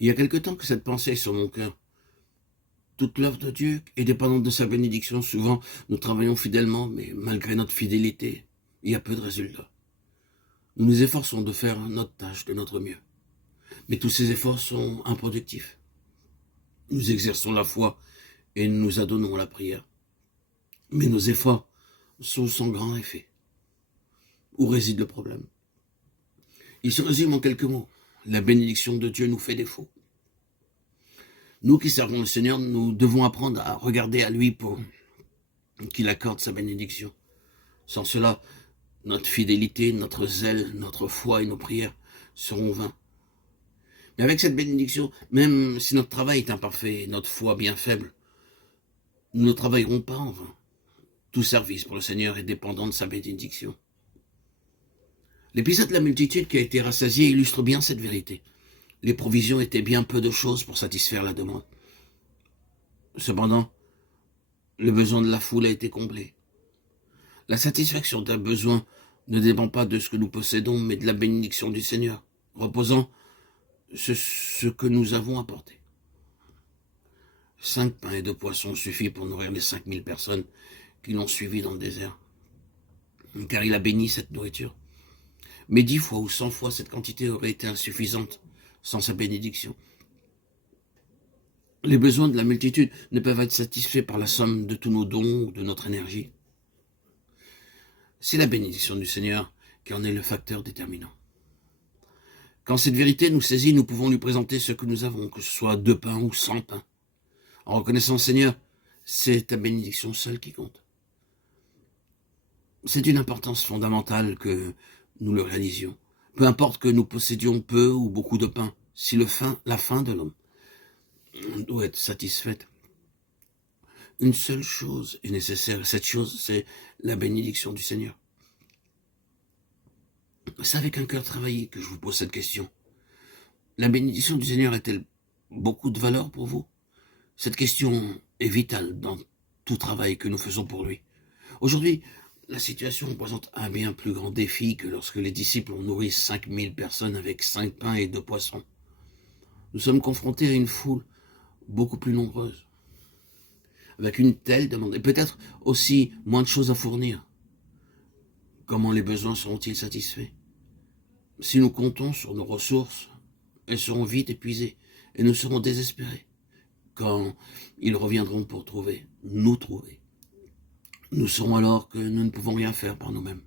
Il y a quelque temps que cette pensée est sur mon cœur. Toute l'œuvre de Dieu est dépendante de sa bénédiction. Souvent, nous travaillons fidèlement, mais malgré notre fidélité, il y a peu de résultats. Nous nous efforçons de faire notre tâche de notre mieux. Mais tous ces efforts sont improductifs. Nous exerçons la foi et nous nous adonnons à la prière. Mais nos efforts sont sans grand effet. Où réside le problème? Il se résume en quelques mots. La bénédiction de Dieu nous fait défaut. Nous qui servons le Seigneur, nous devons apprendre à regarder à lui pour qu'il accorde sa bénédiction. Sans cela, notre fidélité, notre zèle, notre foi et nos prières seront vains. Mais avec cette bénédiction, même si notre travail est imparfait, notre foi bien faible, nous ne travaillerons pas en vain. Tout service pour le Seigneur est dépendant de sa bénédiction. L'épisode de la multitude qui a été rassasiée illustre bien cette vérité. Les provisions étaient bien peu de choses pour satisfaire la demande. Cependant, le besoin de la foule a été comblé. La satisfaction d'un besoin ne dépend pas de ce que nous possédons, mais de la bénédiction du Seigneur, reposant sur ce que nous avons apporté. 5 pains et 2 poissons suffit pour nourrir les 5000 personnes qui l'ont suivi dans le désert, car il a béni cette nourriture. Mais 10 fois ou 100 fois cette quantité aurait été insuffisante sans sa bénédiction. Les besoins de la multitude ne peuvent être satisfaits par la somme de tous nos dons ou de notre énergie. C'est la bénédiction du Seigneur qui en est le facteur déterminant. Quand cette vérité nous saisit, nous pouvons lui présenter ce que nous avons, que ce soit 2 pains ou 100 pains. En reconnaissant, Seigneur, c'est ta bénédiction seule qui compte. C'est d'une importance fondamentale que nous le réalisions. Peu importe que nous possédions peu ou beaucoup de pain, si la faim de l'homme doit être satisfaite, une seule chose est nécessaire. Cette chose, c'est la bénédiction du Seigneur. C'est avec un cœur travaillé que je vous pose cette question. La bénédiction du Seigneur a-t-elle beaucoup de valeur pour vous? Cette question est vitale dans tout travail que nous faisons pour lui. Aujourd'hui, la situation présente un bien plus grand défi que lorsque les disciples ont nourri 5000 personnes avec 5 pains et 2 poissons. Nous sommes confrontés à une foule beaucoup plus nombreuse, avec une telle demande, et peut-être aussi moins de choses à fournir. Comment les besoins seront-ils satisfaits? Si nous comptons sur nos ressources, elles seront vite épuisées, et nous serons désespérés quand ils reviendront pour nous trouver. Nous saurons alors que nous ne pouvons rien faire par nous-mêmes.